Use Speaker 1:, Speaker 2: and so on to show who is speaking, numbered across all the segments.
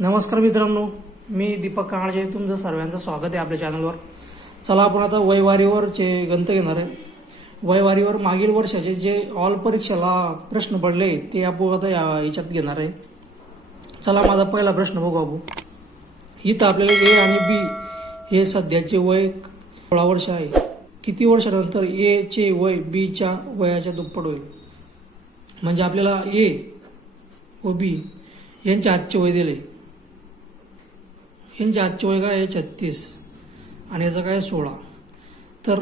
Speaker 1: नमस्कार मित्रांनो मी दीपक कांगडे तुमचं सर्वांचं स्वागत आहे आपल्या चॅनलवर चला आपण आता वयवारीवरचे गंत घेणार आहे. वयवारीवर मागील वर्षाचे जे ऑल परीक्षेला प्रश्न पडले ते आपण आता या याच्यात घेणार आहे. चला माझा पहिला प्रश्न बघू आपण. इथं आपल्याला ए आणि बी हे सध्याचे वय सोळा वर्ष आहे. किती वर्षानंतर ए चे वय बीच्या वयाच्या दुप्पट होईल? म्हणजे आपल्याला ए व बी यांच्या आजचे वय दिले. यांचे आजचे वय काय आहे छत्तीस आणि याचं काय सोळा. तर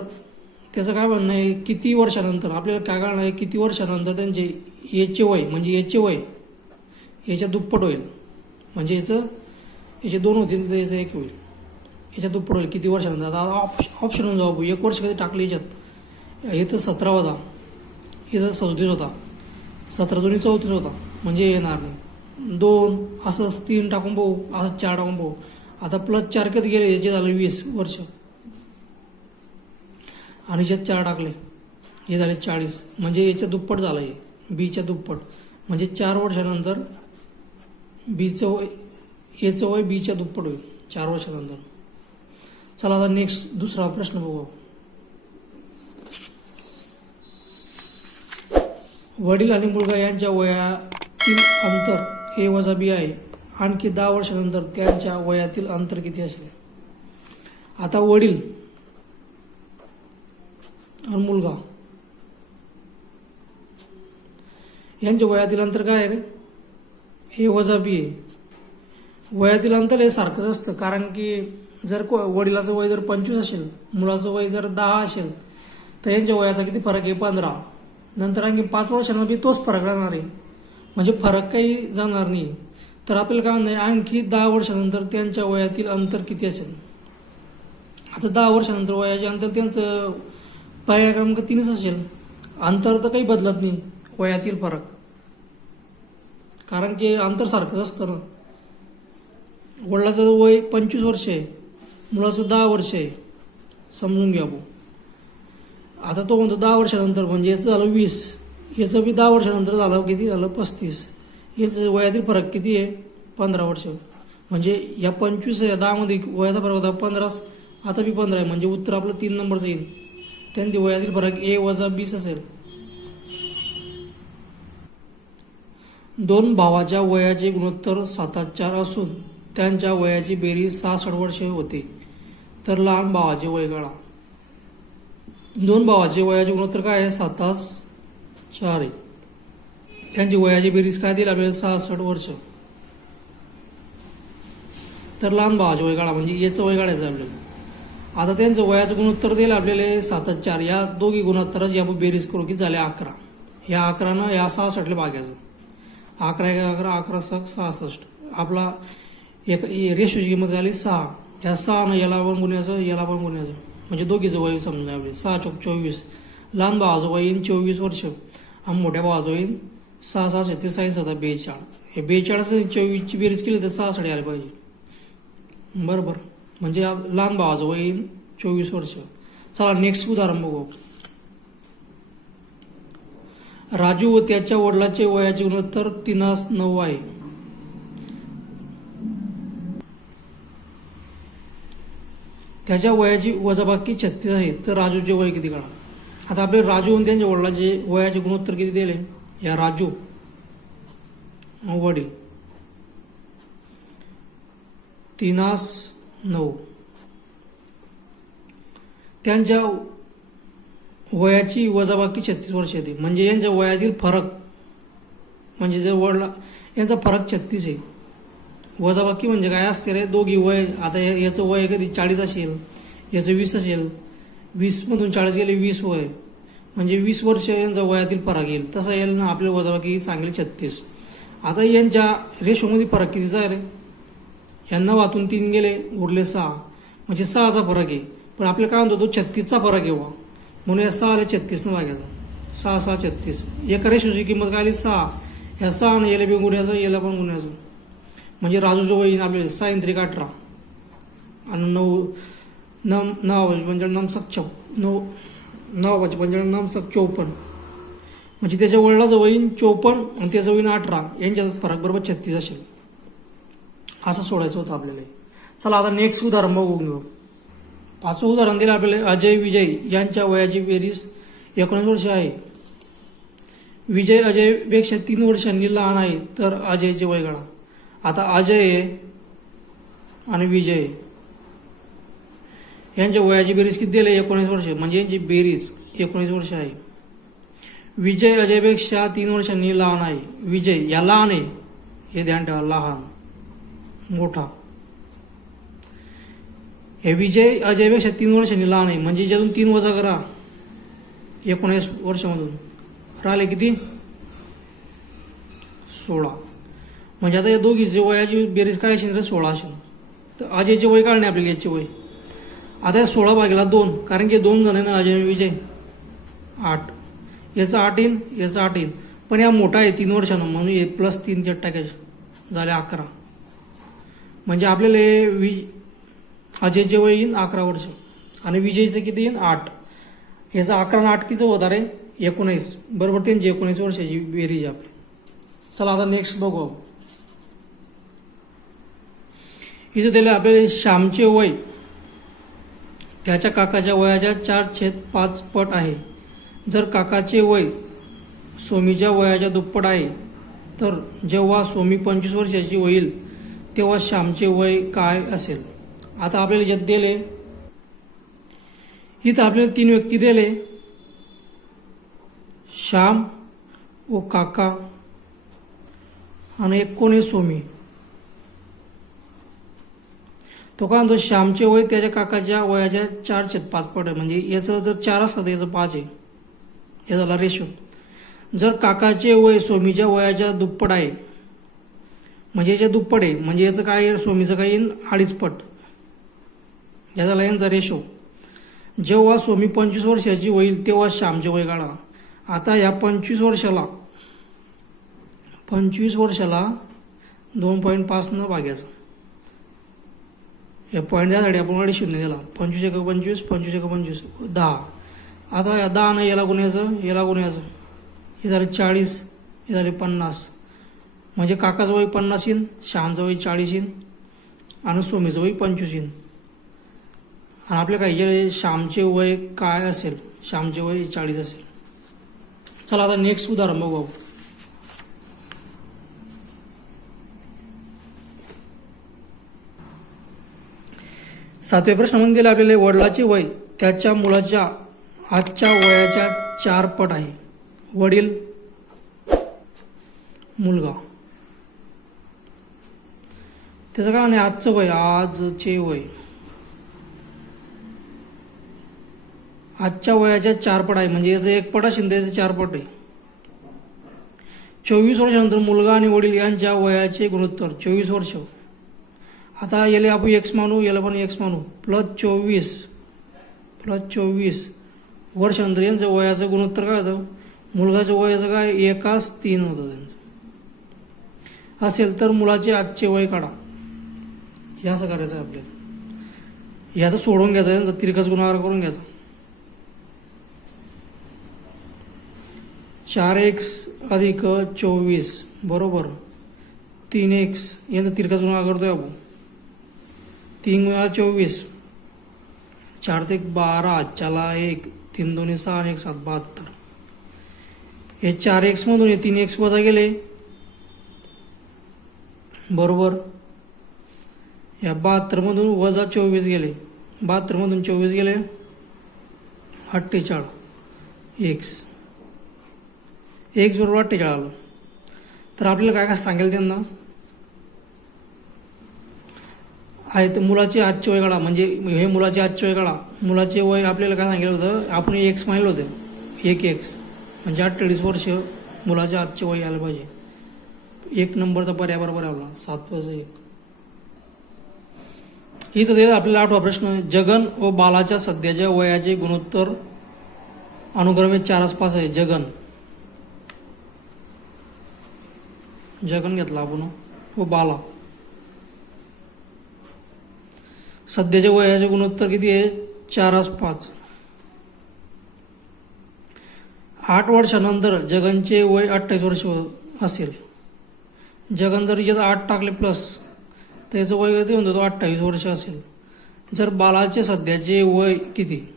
Speaker 1: त्याचं काय म्हणणं आहे किती वर्षानंतर आपल्याला काय कळणार आहे किती वर्षानंतर त्यांचे याचे वय म्हणजे याचे वय याच्या दुप्पट होईल. म्हणजे याचं याचे दोन होतील तर याचं एक होईल. याच्या दुप्पट होईल. किती वर्षानंतर? आता ऑप्श ऑप्शन जाऊ. एक वर्ष कधी टाकले याच्यात? इथं सतरा होता इथं सदतीस होता. सतरा दोन्ही चौतीस होता. म्हणजे येणार नाही. दोन असंच तीन टाकून पाहू असंच चार टाकून पाहू. आता प्लस चार कधी गेले याचे झालं वीस वर्ष. आणि याच्यात चार टाकले. हे झाले चाळीस. म्हणजे याच्या दुप्पट झालं हे बीच्या दुप्पट. म्हणजे चार वर्षानंतर बीचं वय याचं वय बीच्या दुप्पट होईल चार वर्षानंतर. चला आता नेक्स्ट दुसरा प्रश्न बघू. वडील आणि मुलगा यांच्या वयातील अंतर ए वजा बी आहे. आणखी दहा वर्षानंतर त्यांच्या वयातील अंतर किती असेल? आता वडील आणि मुलगा. यांच्या वयातील अंतर काय आहे रे? ए वजा बी आहे. वयातील अंतर हे सारखंच असतं कारण की जर को वडिलाचं वय जर पंचवीस असेल मुलाचं वय जर दहा असेल तर यांच्या वयाचा किती फरक आहे? पंधरा. नंतर आणखी पाच वर्षांना बी तोच फरक राहणार आहे. म्हणजे फरक काही जाणार नाही. तर आपल्याला काय म्हणणं आहे आणखी दहा वर्षानंतर त्यांच्या वयातील अंतर किती असेल? आता दहा वर्षानंतर वयाचे अंतर त्यांचं पर्याय क्रमांक तीनच असेल. अंतर तर काही बदलत नाही वयातील फरक. कारण की अंतर सारखंच असतं ना. वडिलाचं वय पंचवीस वर्ष आहे मुलाचं दहा वर्ष आहे. समजून घ्या भाऊ. आता तो म्हणतो दहा वर्षानंतर म्हणजे याचं झालं वीस. याचं बी दहा वर्षानंतर झालं किती झालं? पस्तीस. हेच वयातील फरक किती आहे? पंधरा वर्ष. म्हणजे या पंचवीस या दहामध्ये वयाचा फरक होता पंधरा आता बी पंधरा आहे. म्हणजे उत्तर आपलं तीन नंबरचं येईल. त्यांचे वयातील फरक ए वजा बीस असेल. दोन भावाच्या वयाचे गुणोत्तर सातात चार असून त्यांच्या वयाची बेरीज सहासष्ट वर्षे होते. तर लहान भावाचे वय काढा. दोन भावाचे वयाचे गुणोत्तर काय आहे? सातास चार आहे. त्यांची वयाची बेरीज काय दिली आपल्याला सहासष्ट वर्ष. तर लहान भावाचे वयगाळा म्हणजे याचं वय काढायचं आपल्याला. आता त्यांचं वयाचं गुणोत्तर दिलं आपल्याला सातच चार. या दोघी गुणोत्तरच या बेरीज करू की झाले अकरा. या अकरानं या सहासष्टला भाग्याचं अकरा एक अकरा अकरा सक सहासष्ट. आपला एक रेशोची किंमत झाली सहा. या सहानं याला पण गुन्ह्याचं याला पण गुन्ह्याचं म्हणजे दोघीचं वय समजून आपले. सहा चौक चोवीस. लहान भावाचं वय येईन चोवीस वर्ष. आणि मोठ्या भावाचं येईन सहा सहा छत्तीस आहे सध्या बेचाळ. हे बेचाळीस चोवीसची बेरीज केली तर सहा साडे आले पाहिजे. बरोबर. म्हणजे लहान भावाचं वय येईन चोवीस वर्ष. चला नेक्स्ट उदाहरण बघू. राजू व त्याच्या वडिलाचे वयाचे गुणोत्तर तीनास नऊ आहे. त्याच्या वयाची वजाबाकी छत्तीस आहे. तर राजूचे वय किती काढा आता आपले राजू आणि त्यांच्या वडिलाचे वयाचे गुणोत्तर किती दिले? या राजू वडील. तीनास नऊ. त्यांच्या वयाची वजाबाकी छत्तीस वर्ष येते. म्हणजे यांच्या वयातील फरक म्हणजे जर वडला यांचा फरक छत्तीस आहे. वजाबाकी म्हणजे काय असते रे? दोघी वय आता याचं वय कधी चाळीस असेल याचं वीस असेल वीसमधून चाळीस गेले वीस वय. म्हणजे वीस वर्ष यांचा वयातील फरक येईल. तसा येईल ना आपल्या वजाबाकी सांगली? छत्तीस. आता यांच्या रेशोमध्ये फरक कितीचा आहे रे? यांना वाहतून तीन गेले उरले सहा. म्हणजे सहाचा फरक आहे. पण आपल्याला काय म्हणतो तो छत्तीसचा फरक आहे म्हणून या सहाला छत्तीसनं वागायचा. सहा सहा छत्तीस. एका रेशोची किंमत काय आली? सहा. या सहा आणि याला बी गुन्ह्याचं याला पण गुन्ह्याचं म्हणजे राजूचं वय आपले सहा इंत्रिक अठरा. आणि नऊ नम नऊ म्हणजे नम सक्षम. नऊ नवाबाची पंचाळीस नाम सक चौपन्न म्हणजे त्याच्या वडिलाचं वयीन चौपन्न आणि त्याचं वयीन अठरा. यांच्यात फरक बरोबर छत्तीस असेल. असं सोडायचं होतं आपल्याला. चला आता नेक्स्ट उदाहरण बघू घेऊ. पाचवं उदाहरण दिलं आपल्याला अजय विजय यांच्या वयाची बेरीज एकोणीस वर्ष आहे. विजय अजयपेक्षा तीन वर्षांनी लहान आहे तर अजयचे वय काढा आता अजय आणि विजय. यांच्या वयाची बेरीज किती दिली? एकोणीस वर्ष. म्हणजे यांची बेरीज एकोणीस वर्ष आहे. विजय अजयपेक्षा तीन वर्षांनी लहान आहे. विजय या लहान आहे. हे ध्यान ठेवा लहान. मोठा. हे विजय अजयपेक्षा तीन वर्षांनी लहान आहे. म्हणजे ज्यातून तीन वजा करा. एकोणीस वर्षामधून. राहिले किती? सोळा. म्हणजे आता या दोघीचे वयाची बेरीज काय असेल तर सोळा असेल. तर अजयचे वय काढणे आपल्याला याचे वय. आता सोळा भागेला दोन कारण की दोन जण आहे ना अजय विजय. आठ. याचं आठ येईन याचं आठ येईन. पण या मोठा आहे तीन वर्षानं म्हणून हे प्लस तीन चट झाले अकरा. म्हणजे आपल्याला हे वि अजयचे वय येईन अकरा वर्ष. आणि विजयचं किती येईन? आठ. याचं अकरा आठ किती होणार रे एकोणीस. बरोबर त्यांची एकोणीस वर्षाची बेरीज आहे आपली. चला आता नेक्स्ट बघू इथे दिले आपल्याला श्यामचे वय त्याच्या काकाच्या वयाच्या चार छेद पाच पट आहे. जर काकाचे वय स्वामीच्या वयाच्या दुप्पट आहे तर जेव्हा स्वामी पंचवीस वर्षाची होईल तेव्हा श्यामचे वय काय असेल? आता आपल्याला यात दिले. इथं आपल्याला तीन व्यक्ती दिले. श्याम व काका. आणि एक कोण आहे स्वामी. तो काय म्हणतो श्यामचे वय त्याच्या काकाच्या वयाच्या चार छेद पाच पट आहे. म्हणजे याचं जर चार असलं तर याचं पाच आहे. हे झाला रेशो जर काकाचे वय सोमीच्या वयाच्या दुप्पट आहे म्हणजे याच्या दुप्पट आहे म्हणजे याचं काय आहे? सोमीचं काय येईल अडीच पट. या झाला यांचा रेशो जेव्हा सोमी पंचवीस वर्षाची होईल तेव्हा श्यामचे वय काढा. आता या पंचवीस वर्षाला पंचवीस वर्षाला दोन पॉईंट पाचनं भाग्याचं. या पॉईंट यासाठी आपण वाढी शून्य दिला. पंचवीस एक पंचवीस पंचवीस एक पंचवीस. दहा. आता या दहा नाही याला गुन्ह्याचं याला गुन्ह्याचं हे झाले चाळीस हे झाले पन्नास. म्हणजे काकाचं वय पन्नास येईन श्यामचं वय चाळीस येईन आणि सोमीचं वय पंचवीस येईन. आणि आपल्या काही जे श्यामचे वय काय असेल श्यामचे वय चाळीस असेल. चला आता नेक्स्ट उदाहरण बघू सातवे प्रश्न म्हणून दिले आपल्याला वडिलाचे वय त्याच्या मुलाच्या आजच्या वयाच्या चार पट आहे. वडील मुलगा. त्याचं काय म्हणे आजचं वय आजचे वय. आजच्या वयाच्या चार पट आहे म्हणजे याचं एक पट असेल त्याचे चार पट आहे. चोवीस वर्षानंतर मुलगा आणि वडील यांच्या वयाचे गुणोत्तर चोवीस वर्ष. आता याला आपण एक्स मानू याला पण एक्स मानू. प्लस चोवीस. प्लस चोवीस. वर्षानंतर यांचं वयाचं गुणोत्तर काय होतं? मुलगाचं वयाचं काय? एकाच तीन होतं त्यांचं. असेल तर मुलाचे आजचे वय काढा. हे असं करायचं आहे आपल्याला. हे आता सोडून घ्यायचं त्यांचा तिरकस गुणाकार करून घ्यायचा चार एक्स अधिक चोवीस बरोबर. तीन एक्स यांचा तिरकस गुणाकार करतोय आपण. तीन गुणा चोवीस. चार ते एक बारा चला एक तीन दोन्ही सहा आणि एक सात बहात्तर. हे चार एक्समधून हे तीन एक्स वजा गेले बरोबर. या बहात्तरमधून वजा चोवीस गेले. बहात्तरमधून चोवीस गेले. अठ्ठेचाळ. एक्स एक्स बरोबर अठ्ठेचाळ आलं. तर आपल्याला काय काय सांगेल त्यांना? आहे तर मुलाचे आजचे वय काढा. म्हणजे हे मुलाचे आजचे वय काढा. मुलाचे वय आपल्याला काय सांगितलं होतं? आपण एक्स मानलं होतं. एक एक्स म्हणजे अठ्ठेचाळीस वर्ष मुलाचे आजचे वय आलं पाहिजे. एक नंबरचा पर्याय बरोबर आपला. सात एक. इथं दिलं आपल्याला आठवा प्रश्न. जगन व बालाच्या सध्याच्या वयाचे गुणोत्तर अनुक्रमे चार आसपास आहे. जगन. जगन घेतला आपण. व बाला. सध्याच्या वयाचे गुणोत्तर किती आहे? चारच पाच. आठ वर्षानंतर जगनचे वय अठ्ठावीस वर्ष असेल. जगन जर याच्यात आठ टाकले प्लस तर याचं वय किती म्हणतो तो अठ्ठावीस वर्ष असेल. जर बालाचे सध्याचे वय किती?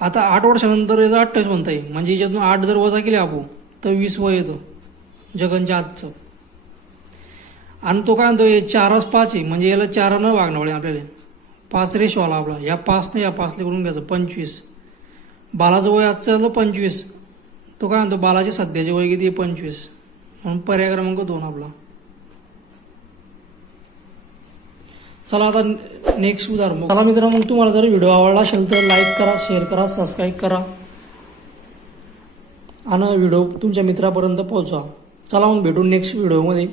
Speaker 1: आता आठ वर्षानंतर याचं अठ्ठावीस म्हणता येईल. म्हणजे याच्यातून आठ जर वजा केले आपण तर वीस वय येतो. जगनच्या आजचं. आणि तो काय म्हणतो? हे चारच पाच आहे. म्हणजे याला चारानं वागणं पडेल आपल्याला. पाच रेशो आला आपला या पाच नाही या पाचले करून घ्यायचं. पंचवीस. बालाचं वय आजचं आलं पंचवीस. तो काय म्हणतो? बालाचे सध्याचे वय किती पंचवीस. म्हणून पर्याय क्रमांक दोन आपला. चला आता नेक्स्ट उदाहरण चला मित्र मग तुम्हाला जर व्हिडिओ आवडला असेल तर लाईक करा शेअर करा सबस्क्राईब करा. आणि व्हिडिओ तुमच्या मित्रापर्यंत पोहोचवा. चला मग भेटू नेक्स्ट व्हिडिओमध्ये